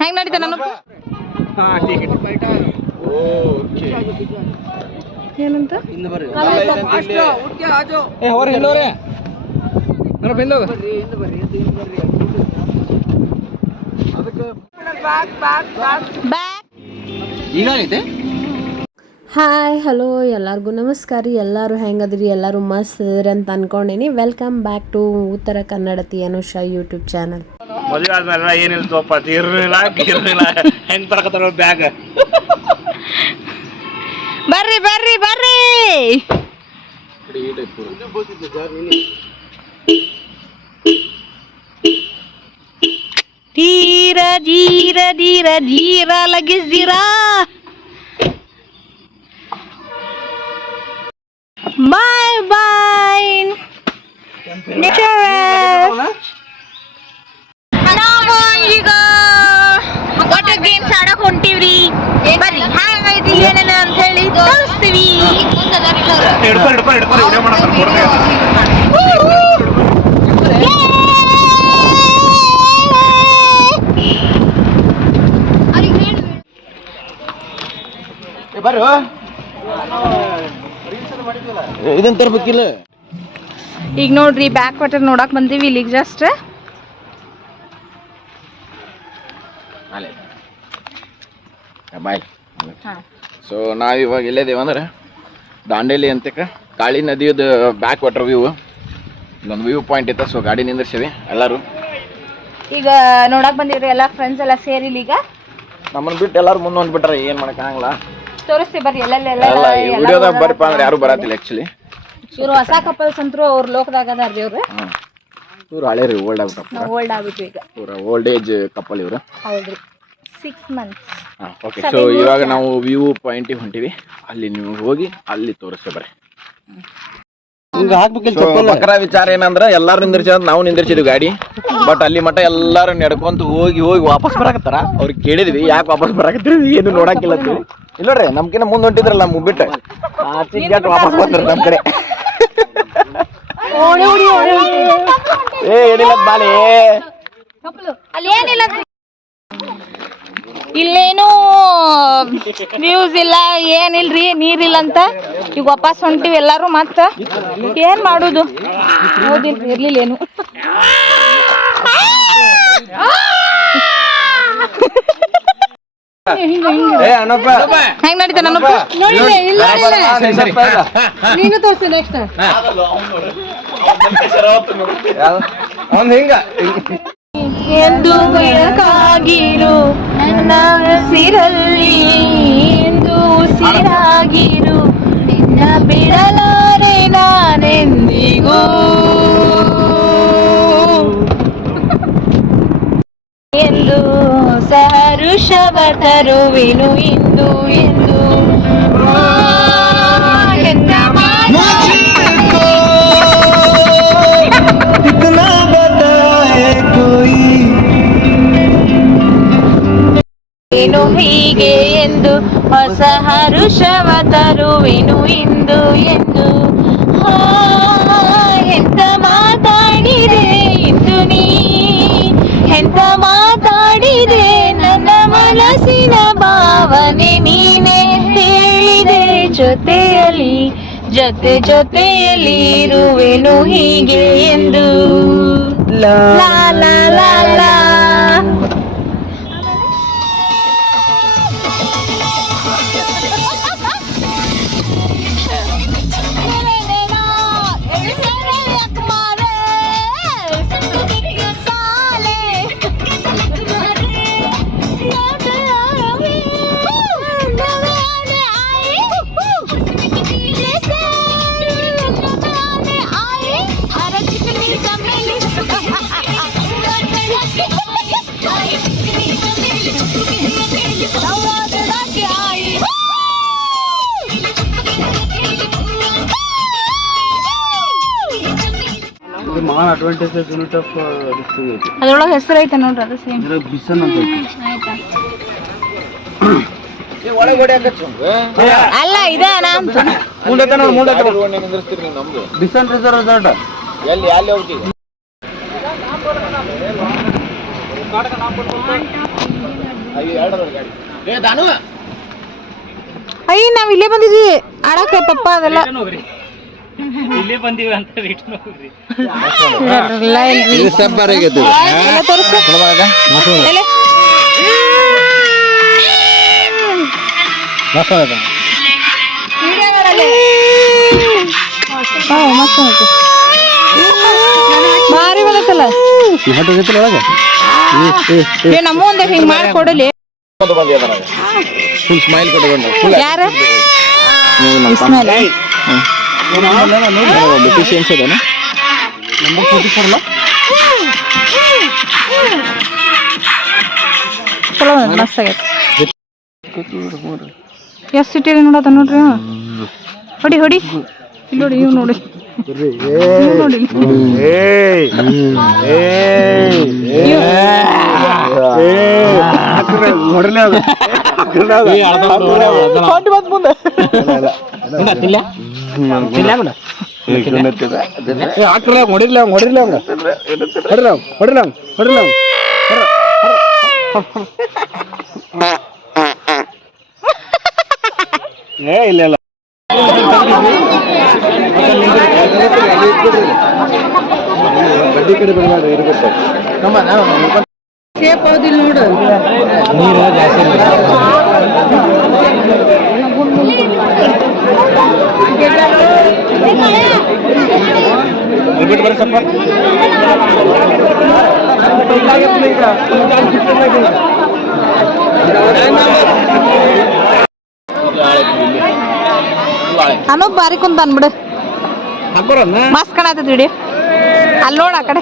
ಹೆಂಗ್ ನಡೀತ ನನಪ್ಪ ಏನಂತ ಈಗೈತೆ. ಹಾಯ್ ಹಲೋ ಎಲ್ಲರಿಗೂ ನಮಸ್ಕಾರ ರೀ. ಎಲ್ಲರೂ ಹೆಂಗದ್ರಿ? ಎಲ್ಲರೂ ಮಸ್ತ್ ಅದ್ರಿ ಅಂತ ಅನ್ಕೊಂಡೇನಿ. ವೆಲ್ಕಮ್ ಬ್ಯಾಕ್ ಟು ಉತ್ತರ ಕನ್ನಡತಿ ಅನುಷಾ ಯೂಟ್ಯೂಬ್ ಚಾನಲ್. ಮದುವೆ ಆದ್ಮೇಲೆ ಏನಿಲ್ಲ ತೋಪ ಇರ್ಲಿಲ್ಲ ಹೆಂಗ್ ತರಕತ್ತಾರ ಬ್ಯಾಗ್. ಬರ್ರಿ ಬರ್ರಿ ಬರ್ರಿ. ಧೀರ ಧೀರ ಧೀರ ಧೀರ ಲಗಿಸ್ದಿರಾ. ಬಾಯ್ ಬಾಯ್. ನಾವು ಈಗ ವಾಟರ್ ಗೇಮ್ಸ್ ಆಡಕ್ ಹೊಂಟಿವ್ರಿ. ಬರ್ರಿ ಹ್ಯಾಂಗೈತಿ ಏನೇನ ಅಂತ ಹೇಳಿ ತೋರಿಸ್ತೀವಿ. ಬರ್ರು ಇದನ್ ತರ್ಬೇಕಿಲ್ಲ. ಈಗ ನೋಡ್ರಿ ಬ್ಯಾಕ್ ವಾಟರ್ ನೋಡಕ್ ಬಂದೀವಿ ಇಲ್ಲಿಗೆ ಜಸ್ಟ್. ಬಾಯ್. ಸೊ ನಾವಿವಾಗ ಇಲ್ಲೇದೇವ ಅಂದ್ರೆ ದಾಂಡೇಲಿ ಅಂತಕ ಕಾಳಿ ನದಿಯದ ಬ್ಯಾಕ್ ವಾಟರ್ ವ್ಯೂ ಇಲ್ಲೊಂದು ವ್ಯೂ ಪಾಯಿಂಟ್ ಇತ್ತು. ಸೊ ಗಾಡಿ ನಿಂದಿರ್ಸೀವಿ ಎಲ್ಲರೂ. ಈಗ ನೋಡಕ್ ಬಂದಿವ್ರಿ ಎಲ್ಲ ಫ್ರೆಂಡ್ಸ್ ಎಲ್ಲ ಸೇರಿಲಿ. ಈಗ ನಮ್ಮನ್ನ ಬಿಟ್ಟು ಎಲ್ಲಾರು ಮುಂದೆ ಹೊಂದ್ಬಿಟ್ರೆ ಏನ್ ಮಾಡಕ್ ಆಗಲ್ಲ. ತೋರಿಸ್ತೀವಿ ಬರ್ರಿ ವಿಡಿಯೋದಾಗ ಬರ್ಪ ಅಂದ್ರೆ ಯಾರು ಬರತ್ತಿಲ್ಲ ಆಕ್ಚುಲಿ. ಇವ್ರು ಹೊಸ ಕಪಲ್ಸ್ ಅಂತೂ ಅವ್ರ ಲೋಕದಾಗ ಅದಾರ್ರಿ ಅವ್ರು. ಇವ್ರು ಹಳೆ ರೀ, ಓಲ್ಡ್ ಆಗ್ಬಿಟ್ಟ. ನಾವು ಓಲ್ಡ್ ಆಗ್ಬಿಟ್ವಿ ಈಗ. ಪೂರ ಓಲ್ಡ್ ಏಜ್ ಕಪಲ್ ಇವರು. ಹೌದ್ರಿ 6 months. ಓಕೆ. ಸೊ ಇವಾಗ ನಾವು ವ್ಯೂ ಪಾಯಿಂಟಿಗೆ ಹೊಂಟಿವಿ. ಅಲ್ಲಿ ನೀವು ಹೋಗಿ ಅಲ್ಲಿ ತೋರಿಸ್ತೇವೆ ಬರ್ರಿ. ಬಕ್ರ ವಿಚಾರ ಏನಂದ್ರ ಎಲ್ಲಾರು ನಿಂದಿರ್ಸಿದ್ ನಾವು ನಿಂದಿರ್ಸಿದ್ವಿ ಗಾಡಿ. ಬಟ್ ಅಲ್ಲಿ ಮಟ್ಟ ಎಲ್ಲಾರು ನಡ್ಕೊಂತ ಹೋಗಿ ಹೋಗಿ ವಾಪಸ್ ಬರಾಕತ್ತಾರ. ಅವ್ರಿಗೆ ಕೇಳಿದ್ವಿ ಯಾಕೆ ವಾಪಸ್ ಬರಾಕತ್ತೀರಿ, ಏನು ನೋಡಾಕಿಲ್ಲ ಇಲ್ಲ ನೋಡ್ರಿ. ನಮ್ಕಿನ್ನ ಮುಂದೆ ಹೊಂಟಿದ್ರಲ್ಲ ಮುಗ್ಬಿಟ್ಟು ವಾಪಸ್ ಬಂದ್ರ ನಮ್ ಕಡೆ. ಏನಿಲ್ಲ ಬಾಲಿ ಅಲ್ಲೇನಿಲ್ಲ, ಇಲ್ಲೇನು ವ್ಯೂಸ್ ಇಲ್ಲ ಏನಿಲ್ರಿ, ನೀರಿಲ್ಲ ಅಂತ ಈಗ ವಾಪಸ್ ಹೊಂಟಿವಿ ಎಲ್ಲಾರು. ಮತ್ತ ಏನ್ ಮಾಡುದು ಓದಿಲ್ರಿ, ಇರ್ಲಿಲ್ಲ ಏನು. ಹೆಂಗ್ ನಡೀತ ನನಪ್ಪ? ನೀನು ತೋರಿಸಿ ನೆಕ್ಸ್ಟ್. ಎಂದು ಬೆಳಕಾಗಿರು ನನ್ನ ಉಸಿರಲ್ಲಿ, ಎಂದು ಉಸಿರಾಗಿರು ನಿನ್ನ ಬಿಡಲಾರೆ ನಾನೆಂದಿಗೂ. ಎಂದು ಸಹರುಷವ ತರುವೆನು ಇಂದು ಎಂದು. ಏನು ಹೀಗೆ ಎಂದು ಹೊಸ ಹರುಷವ ತರುವೆನು ಇಂದು ಎಂದು. ಎಂತ ಮಾತಾಡಿದೆ ಇಂದು ನೀ, ಎಂತ ಮಾತಾಡಿದೆ ನನ್ನ ಮನಸ್ಸಿನ ಭಾವನೆ ನೀನೆ ಹೇಳಿದೆ. ಜೊತೆಯಲ್ಲಿ ಜೊತೆ ಜೊತೆಯಲ್ಲಿ ಇರುವೆನು ಹೀಗೆ ಎಂದು. ಲಾ ಲಾ ಲಾ ಲಾ. ಅದ್ರೊಳಗೆ ಹೆಸರು ಐತೆ ನೋಡ್ರಿ, ಅದು ಸೇಮ್ ಬಿಸನ್ ಅಂತ ಅಲ್ಲ ಇದೆ ಬಿಸನ್ ರಿಸರ್ವ್ ರೆಸಾರ್ಟ್. ಎಲ್ಲಿ ಅಲ್ಲಿ ಹೋಗ್ತೀವಿ ಅಯ್ಯ ನಾವ್ ಇಲ್ಲೇ ಬಂದಿದ್ವಿ ಆಡಕ್ಕೆ ಪಪ್ಪ ಅದೆಲ್ಲ ಇಲ್ಲೇ ಬಂದೀವಿ ಅಂತ ರಿಟರ್ನ್ ಹೋಗ್ರಿ. ಭಾರಿ ಬಂದತ್ತಲ್ಲ ನಮ್ಮ ಒಂದ್ ಹಿಂಗ್ ಮಾಡಿ ಕೊಡಲಿ ಫುಲ್ ಸ್ಮೈಲ್ ಕೊಟ್ಟು ಯಾರ ಇಸ್ಮಾಯಿಲ್ ಡಿಫಿಷಿಯನ್ಸಿ ಅದೇನ ನಂಬರ್ 44 ಚಲೋ ಮಸ್ತ್ ಆಗೈತೆ ಎಷ್ಟು ಸಿಟಿಯಲ್ಲಿ ನೋಡತ್ತ ನೋಡ್ರಿ ಹೊಡಿ ಹೊಡಿ ಇಲ್ಲಿ ನೋಡಿ ಇವ್ ನೋಡಿ ನೋಡಿ ಇಲ್ಲ ಬಡ್ಡಿ ಕಡೆ ಬಂದಾಗ ಇರ್ಬೇಕು ಸೇಫ್ ಹೋದಿಲ್ಲ ನೋಡು ನೀರು ಜಾಸ್ತಿ ಬಿಟ್ಟು ಬರ ಸ್ವಲ್ಪ ಅನೂಪ್ ಬಾರಿ ಕುಂತ ಅನ್ಬಿಡು ಮಸ್ತ್ ಕಾಣತೈತಿ ಇಡಿ ಅಲ್ಲಿ ನೋಡ ಆ ಕಡೆ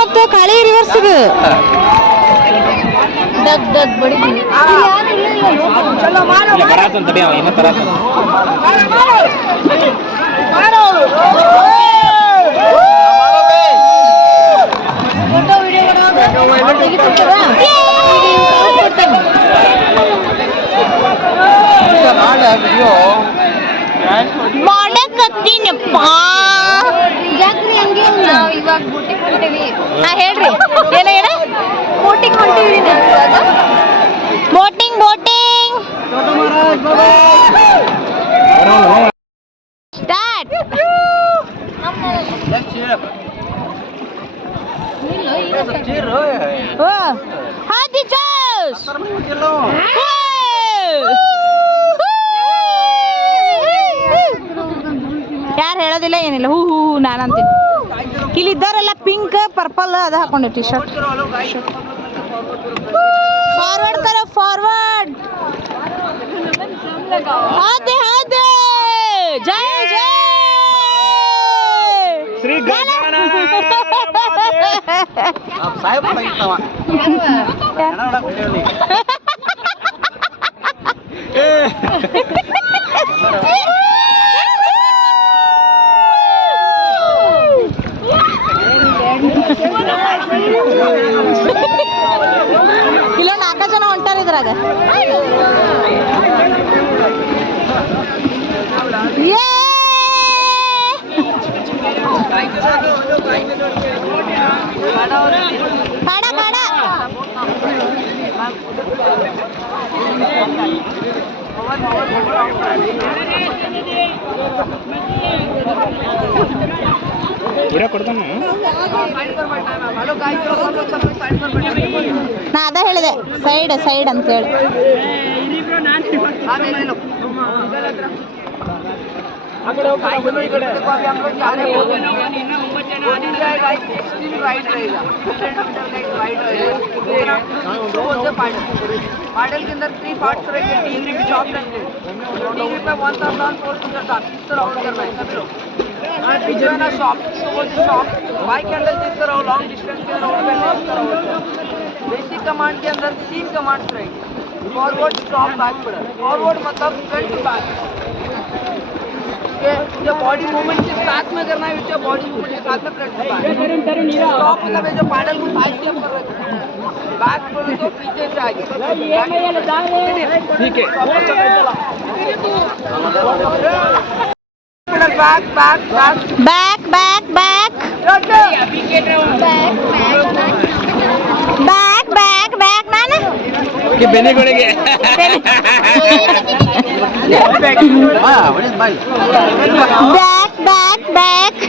ಮತ್ತೆ ಕಾಳಿ ರಿವರ್ಸ್ ಇದು ಮಾಡಕತ್ತೀನಪ್ಪ ಇವಾಗ ಬೂಟಿಗೆ ಹೊಂಟೇವಿ. ಹೇಳ್ರಿ ಏನ ಏನ ಬೋಟಿಂಗ್ ಹೊಂಟೀವಿ ಬೋಟಿಂಗ್ ಬೋಟಿಂಗ್ ಸ್ಟಾರ್ಟ್ ಹಾದಿ ಜೋಶ್ ಯಾರು ಹೇಳೋದಿಲ್ಲ ಏನಿಲ್ಲ ಹೂ ಹೂ ನಾನಂತೀನಿ ಇಲ್ಲಿದ್ದಾರೆಲ್ಲ ಪಿಂಕ್ ಪರ್ಪಲ್ ಅದು ಹಾಕೊಂಡೆ ಟಿ ಶರ್ಟ್ ಫಾರ್ವರ್ಡ್ ಕರೋ ಫಾರ್ವರ್ಡ್ ಹಾದೆ ಹಾದೆ ಜೈ ಜೈ ಶ್ರೀ ಇಲ್ಲ 4 ಜನ ಹೊಂಟಾರ ಇದ್ರಾಗ ಕಾಡ ಕಾಡ ನಾ ಅದ ಹೇಳಿದೆ ಸೈಡ್ ಸೈಡ್ ಅಂತ ಹೇಳಿ मॉडल के अंदर 3 पार्ट्स रहेंगे टीवी भी शॉप रहेंगे टीवी पे 1400 राउंड करना है सब लोग और पीछे है ना शॉप वो शॉप बाइक के अंदर जिस तरह लॉन्ग डिस्टेंस के राउंड करना है उस तरह बेसिक कमांड के अंदर 3 कमांड्स रहेंगे फॉरवर्ड स्टॉप बैकवर्ड फॉरवर्ड मतलब फ्रंट टू बैक ये बॉडी मूवमेंट के साथ में करना है जो बॉडी मूवमेंट के साथ में फ्रंट टू बैक स्टॉप मतलब ये जो पैडल को साइड स्टेप कर रहे हैं बैक बोले तो पीछे से आगे ठीक है back, back, back. Back back back back back back ನಾನು ಬೆನ್ನಿಗಳಿಗೆ ಬ್ಯಾಕ್ ಬ್ಯಾಕ್ ಬ್ಯಾಕ್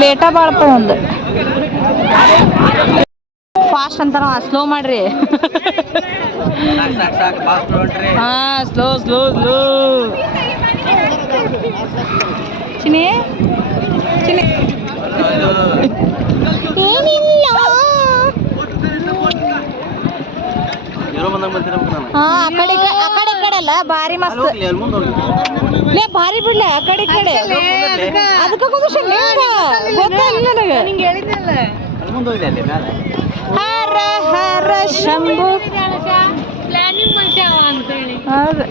ಲೇಟ ಬಾಳಪ್ಪ ಒಂದು ಫಾಸ್ಟ್ ಅಂತ ಸ್ಲೋ ಮಾಡ್ರಿ ಹಾ slow slow slow Chini Chini ಏನಿಲ್ಲ ಹಾ ಆ ಕಡೆ ಅಲ್ಲ ಭಾರಿ ಮಸ್ತ್ ಲೇ ಭಾರಿ ಬಿಡ್ಲೆ ಆ ಕಡೆ ಈ ಕಡೆ ಅದಕ್ಕೆ ಗೊತ್ತಾಗಿಲ್ಲ ನನಗೆ ಹರ ಹರ ಶಂಭು ಪ್ಲಾನಿಂಗ್ ಮಾಡ್ಸ್ಯಾವ ಅಂತೇಳಿ ಹೌದು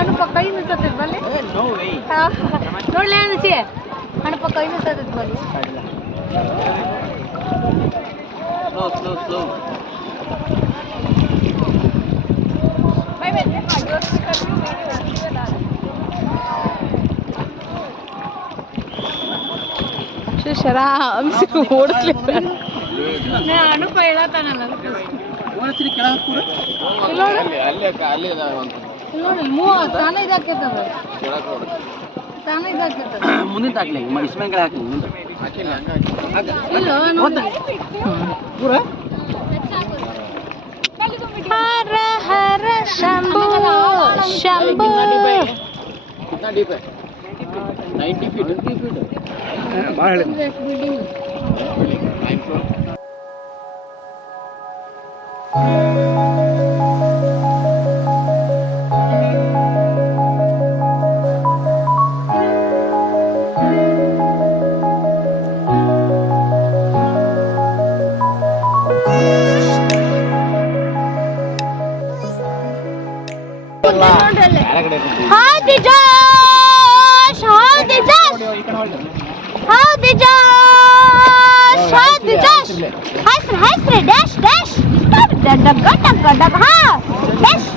ಅನುಪ ಕೈ ನಿಲ್ಸತ್ತದ ಬಲ್ಲಿ ನೋಡ್ಲಿ ಅನಿಸಿ ಅನುಪ ಕೈ ನಿಲ್ಸತ್ತದ ಬಲ್ಲಿ ಓಡಿಸ್ಲಿ ಅನುಪ ಹೇಳತ್ತಾನಲ್ಲ ನೋಡಿ ಮೂವ ತಾನ ಇದಾಕೈತದ ತಾನ ಇದಾಕೈತದ ಮುಂದಿನ ಹಾಕ್ಲಿ ಇಸ್ಮೇಲ್ ಕಡೆ ಹಾಕಿ ಇಲ್ಲ ನೋಡಿ ಹರ ಹರ ಶಂಭು ಶಂಭು 90 feet. ಭಾಳ ಹೌದು ಜೋಶ್ ಹೌದು ಜೋಶ್ ಹೌದು ಜೋಶ್ ಹೌದು ಜೋಶ್ ಹೆಸ್ರು ಡ್ಯಾಶ್ ಡ್ಯಾಶ್ ಡಗ್ ಡಗ್ ಡಗ್ ಹಾ ಡ್ಯಾಶ್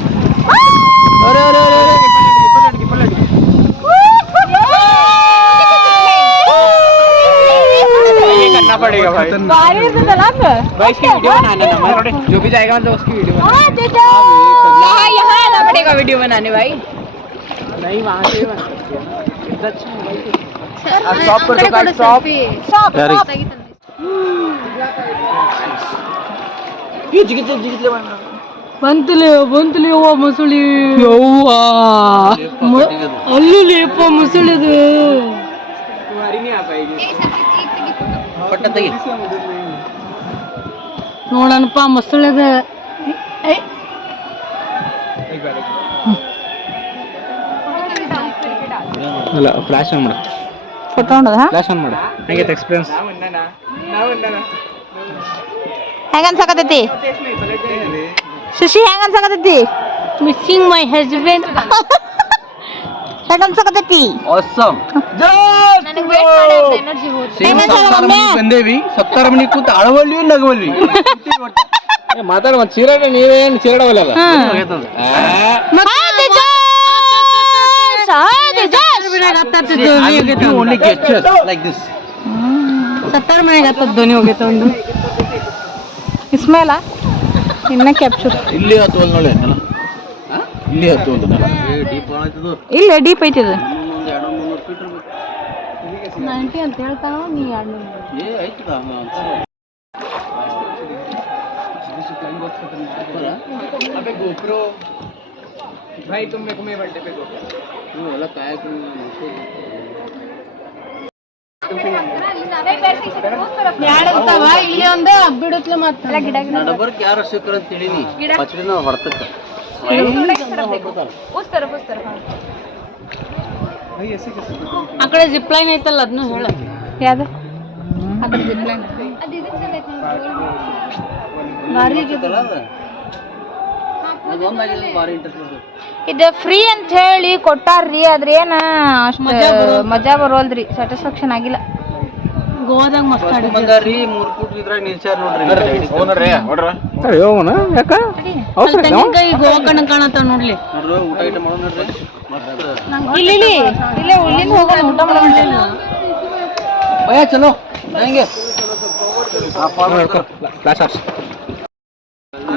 भारी इರ್ತದಲ್ಲ जो भी जाएगा मतलब उसकी वीडियो यहाँ यहाँ आना पड़ेगा वीडियो बनाने भाई नहीं वहाँ से स्टॉप कर दो गाइस स्टॉप ये जिगितले ಬಂತಲೇ ಅವ್ವ ಮೊಸಳಿ ಯವ್ವ ಅಲ್ಲೂ ಲೇಪ ಮೊಸಳಿದು तुम्हारी नहीं आ पाएगी पट्टा तगी ನೋಡಣಪ್ಪ ಮೊಸಳಿದ ಅಲ್ಲ ಫ್ಲಾಶ್ ಆನ್ ಮಾಡು ಫೋಟೋ ಉಂಟದ ಫ್ಲಾಶ್ ಆನ್ ಮಾಡು ಹೇಗೆ ಎಕ್ಸ್ಪೀರಿಯನ್ಸ್ ಹೆಂಗ ಅನ್ಸಕತೈತಿ ಶಶಿ ಹೆಂಗ ಅನ್ಸಕತೈತಿ ಮಿಸ್ಸಿಂಗ್ ಮೈ ಹಸ್ಬೆಂಡ್ ಹೆಂಗ ಅನ್ಸಕತೈತಿ awesome ನನಗೆ ವೇಟ್ ಮಾಡಿ ಎನರ್ಜಿ ಹೋಯ್ತು ಸೇಮ್ 17 ಮಿನಿಟ್ ಬಂದೇವಿ 17 ಮಿನಿಟ್ ಕೂತು ಅಳವಲ್ವಿ ನಗವಲ್ವಿ ಮಾತಾಡ ಮತ್ತೆ ಚೀರಾಡ ನೀವೇನು ಚೀರಾಡವಲ್ಲ ಹೌದು ಜೋಶ್ ಹೌದು ಜೋಶ್ only gestures like this ಸತ್ತಾರ ಮನೆಗೆ ಹತ್ತದ ಧ್ವನಿ ಹೋಗೈತೆ ಒಂದು ಇಸ್ಮೇಲ ಇನ್ನ ಕ್ಯಾಪ್ಚರ್ ಇಲ್ಲಿ ಹತ್ತುವಲ್ ನೋಡಿ ಇಲ್ಲಿ ಹತ್ತುವಲ್ ಇಲ್ಲ ಡೀಪ್ ಐತಿ ಇದು 90 ಅಂತ ಹೇಳ್ತಾವ ನೀ 200 अबे GoPro भाई तुम मेरे को मेरे बर्थडे पे GoPro वो वाला काय तुम ಯಾಡಂತಾವ ಇಲ್ಲಿ ಒಂದು ಬಿಡುತ್ತಲ ಮತ್ತೆ ಗಿಡ ನಡಬರ್ಕ್ ಯಾರು ಸಿಕ್ಕರು ಅಂತ ತಿಳಿನಿ ಪಚಡಿನ ಹೊರತಕ್ಕ ಆ ಕಡೆ ಜಿಪ್ ಲೈನ್ ಐತಲ್ಲ ಅದನ್ನು ಹೇಳ ಯಾವ್ದು ಆ ಕಡೆ ಜಿಪ್ ಲೈನ್ ಅದು ಇದು ಚಂದ ಐತೆ ನೋಡಿ, ಭಾರಿ ಜೊತೆ ಇದು ಫ್ರೀ ಅಂತ ಹೇಳಿ ಕೊಟ್ಟಾರ್ರಿ, ಆದ್ರೆ ಏನ ಅಷ್ಟು ಮಜಾ ಬರೋಲ್ರಿ, ಸ್ಯಾಟಿಸ್ಫ್ಯಾಕ್ಷನ್ ಆಗಿಲ್ಲ. ಗೋವಾದಾಗ ಮಸ್ತ್ ಬಂದಾರಿ 3 ಫೂಟ್ ಇದ್ರಾಗ ನಿಲ್ಸ್ಯಾರ ನೋಡ್ರಿ. ತೆಂಗಿನಕಾಯಿ ಗೋವಾ ಕಣ್ಣ ಕಾಣತ್ತ ನೋಡ್ಲಿ. ನೋಡ್ರಿ ಊಟ ಐಟ ಮಾಡೋಣ ನೋಡ್ರಿ. ಇಲ್ಲೇ ಇಲ್ಲಿಂದ ಹೋಗೋಣ, ಊಟ ಮಾಡೋಣ. ಭಯ ಚಲೋ ಹೆಂಗೆ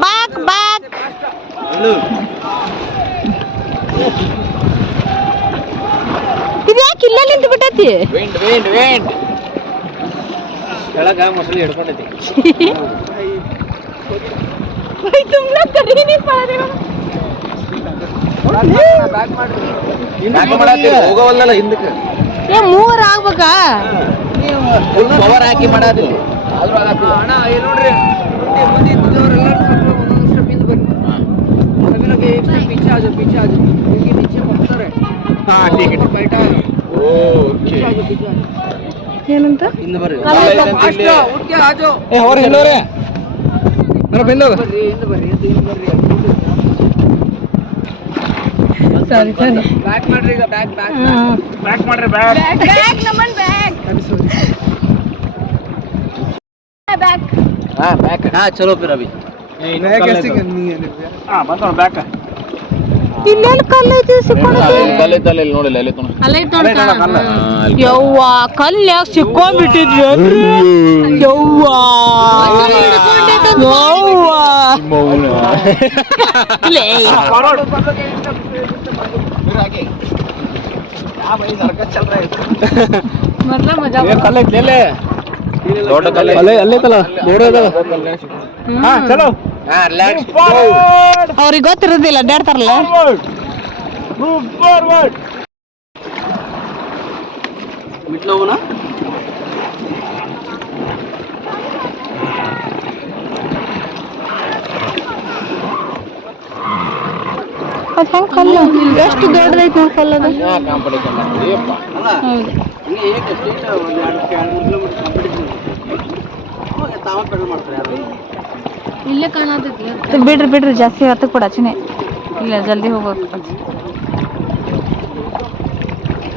ಬಾಕ್ ಬಾಕ್ ಇದು ಯಾಕೆ ಇಲ್ಲೇ ನಿಂತು ಬಿಟ್ಟೈತಿ? ಕೆಳಗ ಮೊಸಳಿ ಹಿಡ್ಕೊಂಡೈತಿ. ತುಂಬಾ ಕಡಿ ನೀ ಪಾರೆ ಹೋಗೋವಲ್ಲ ಹಿಂದಕ್ಕೆ ಏ ಮೂವರ್ ಆಗ್ಬೇಕಾ? ಪವರ್ ಹಾಕಿ ಮಾಡೋದಿಲ್ಲ ಆದ್ರೂ ಆಗತ್ತಿಲ್ಲ. ಅಣ್ಣ ಇಲ್ಲಿ ನೋಡ್ರಿ ಮುಂದೆ ಇದ್ದವರೆಲ್ಲ ಒಂದೊಂದು ಸ್ಟೆಪ್ ಹಿಂದೆ ಬರ್ರಿ. अभी लोग एक स्टेप पीछे आ जाओ क्योंकि नीचे पत्थर है. हाँ ठीक है बैठा है. ಓಕೆ ಏನಂತ? ಹಿಂದೆ ಬರ್ರಿ. ಫಾಸ್ಟ್ ಉठ के आ जाओ. ಏ ಹೊರ ಹಿಂದೋರೆ ಬರ ಬೆಂದೋಗ ಹಿಂದೆ ಬರ್ರಿ. ಸರಿ ಬ್ಯಾಕ್ ಮಾಡ್ರಿ ಈಗ ಬ್ಯಾಕ್ ಮಾಡ್ರಿ ಬ್ಯಾಗ್ ಬ್ಯಾಗ್ ನಮ್ಮನ್ ಬ್ಯಾಗ್ ಬ್ಯಾಗ್ ಹಾ ಬ್ಯಾಗ್ हाँ चलो फिर अभी ಹಾ ಬಂತ ಬ್ಯಾಗ್ ಇಲ್ಲೆಲ್ಲ ಕಲ್ಲು ಐತಿ ಸಿಕ್ಕೊಂಡೈತಿ. ಕಲ್ಲಿದ್ದಲ್ಲ ಇಲ್ಲಿ ನೋಡಿಲ್ಲ ಅಲ್ಲಿ ತೊಣ ಅಲ್ಲೇ ಐತೆ ಯವ್ವ ಕಲ್ಯಾಗ ಸಿಕ್ಕೊಂಡ್ಬಿಟ್ಟಿದ್ವಿ ಅನ್ರಿ. ಯವ್ವ ಲೇ. ಮೊದ್ಲ ಮಜಾ ಕಲ್ಲ ಐತಿ ದೊಡ್ಡ ಕಲ್ಲ ಅಲ್ಲೈತಲ್ಲ ಹಾ ಚಲೋ ಹಾ ರಿಲ್ಯಾಕ್ಸ್ ಅವ್ರಿಗೆ ಗೊತ್ತಿರೋದಿಲ್ಲ ಅಡ್ಡಾಡ್ತಾರಲ್ಲ. मिटलो ना ಅದ್ ಹೆಂಗ್ ಕಲ್ಲು ಎಷ್ಟು ದೊಡ್ಡದೈತಿ ನೋಡಿ ಕಲ್ಲು ಅದು. ಕಾಂಪಿಟೇಷನ್ ಅಯ್ಯಪ್ಪ ಹೌದು ಇಲ್ಲಿ ಏಕ ಸ್ಟೇಟ್ 2-3 ಕಿಲೋಮೀಟರ್ ಕಾಂಪಿಟೇಷನ್ ಹೋಗಿ ತಾವ ಪೆಡಲ್ ಮಾಡ್ತಾರೆ ಯಾರು ಇಲ್ಲೇ ಕಾಣತೈತಿ. ಬಿಡ್ರಿ ಜಾಸ್ತಿ ಹೊತ್ತಕ್ಕೆ ಕೂಡ ಚಿನೆ ಇಲ್ಲ ಜಲ್ದಿ ಹೋಗ್ಬೇಕು.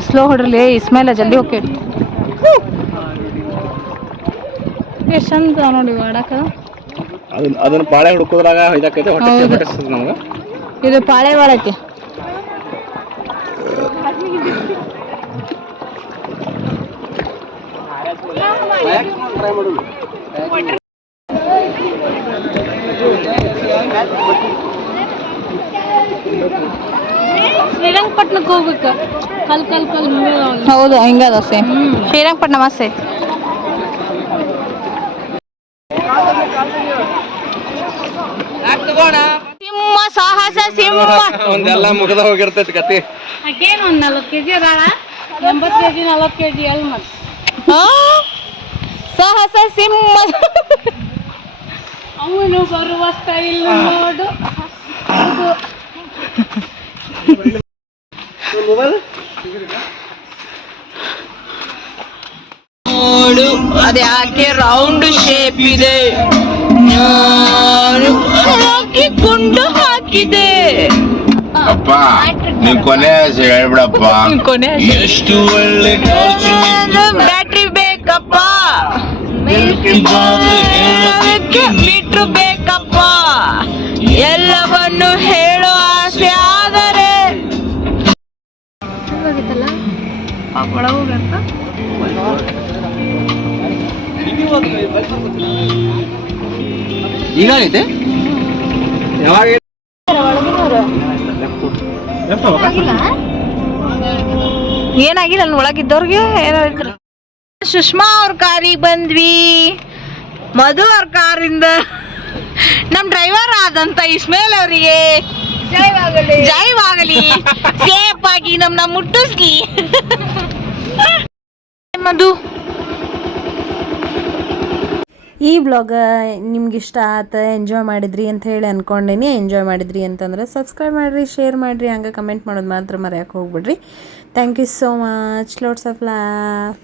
ಸ್ಲೋ ಹೊಡ್ರಲಿ ಇಸ್ಮೇಲೆ ಜಲ್ದಿ ಹೋಗಿ. ಎಷ್ಟು ಚಂದ ನೋಡಿ ಆಡಕ. ಅದನ್ನ ಪಾಳೆ ಹುಡುಕೋದ್ರಾಗ ಇದಕ್ಕೈತೆ ಹೊಟ್ಟೆ ನಮ್ಗೆ ಇದು ಪಾಳೆ ಬಾಳ ಐತಿ. ಟ್ರೈ ಮಾಡೋದು ಶ್ರೀರಂಗಪಟ್ಟಣಕ್ಕೆ ಹೋಗ್ಬೇಕು. ಕಲ್ ಹೌದು ಹಿಂಗದ ಸೇಮ್. ಶ್ರೀರಂಗಪಟ್ಟಣ ಮಸ್ತ್ ಐತಿ. ಸಿಂಹ ಸಾಹಸ ಸಿಂಹ ಒಂದೆಲ್ಲ ಮುಗಿದ ಹೋಗಿರ್ತೈತಿ ಕತಿ. ಅಕ್ಕೇನು ಒಂದು 40 kg ಅದಾಳ, 80 kg 40 kg ಎಲ್ಲಿ ಮತ್ತೆ ಸಾಹಸ ಸಿಂಹ. ಅವನು ಬರುವ ಸ್ಟೈಲ್ ನೋಡು. ನೋಡು ಅದು ಯಾಕೆ ರೌಂಡ್ ಶೇಪ್ ಇದೆ, ಗುಂಡು ಹಾಕಿದೆ. ಅಪ್ಪ ನೀನ್ ಕೊನೆ ಹೇಳ್ಬಿಡಪ್ಪ. ಕೊನೆ ಎಷ್ಟು ಒಳ್ಳೆ ಬ್ಯಾಟ್ರಿ ಬೇಕಪ್ಪ, ಮೀಟ್ರು ಬೇಕಪ್ಪ, ಎಲ್ಲವನ್ನು ಹೇಳೋ ಆಸೆ ಆದರೆ ಈಗ ಆಗೈತೆ ಯಾವಾಗ ಏನಾಗಿಲ್ಲ ಅಲ್ಲಿ ಒಳಗಿದ್ದವ್ರಿಗೆ ಏನಾದ್ರು. ಸುಷ್ಮಾ ಅವ್ರ ಕಾರಿಗೆ ಬಂದ್ವಿ, ಮಧು ಅವ್ರ ಕಾರಿಂದ ನಮ್ ಡ್ರೈವರ್ ಆದಂತ ಇಸ್ಮೇಲ್ ಅವರಿಗೆ ಜಯವಾಗಲಿ, ಸೇಫ್ ಆಗಿ ನಮ್ನ ಮುಟ್ಟಿಸ್ಲಿ. ಮಧು ಈ ಬ್ಲಾಗ ನಿಮ್ಗೆ ಇಷ್ಟ ಆಯ್ತು, ಎಂಜಾಯ್ ಮಾಡಿದ್ರಿ ಅಂತ ಹೇಳಿ ಅಂದ್ಕೊಂಡೇನಿ. ಎಂಜಾಯ್ ಮಾಡಿದ್ರಿ ಅಂತಂದ್ರೆ ಸಬ್ಸ್ಕ್ರೈಬ್ ಮಾಡಿರಿ, ಶೇರ್ ಮಾಡಿರಿ, ಹಂಗೆ ಕಮೆಂಟ್ ಮಾಡೋದು ಮಾತ್ರ ಮರೆಯೋಕೆ ಹೋಗ್ಬಿಡ್ರಿ. Thank you so much. Lots of love.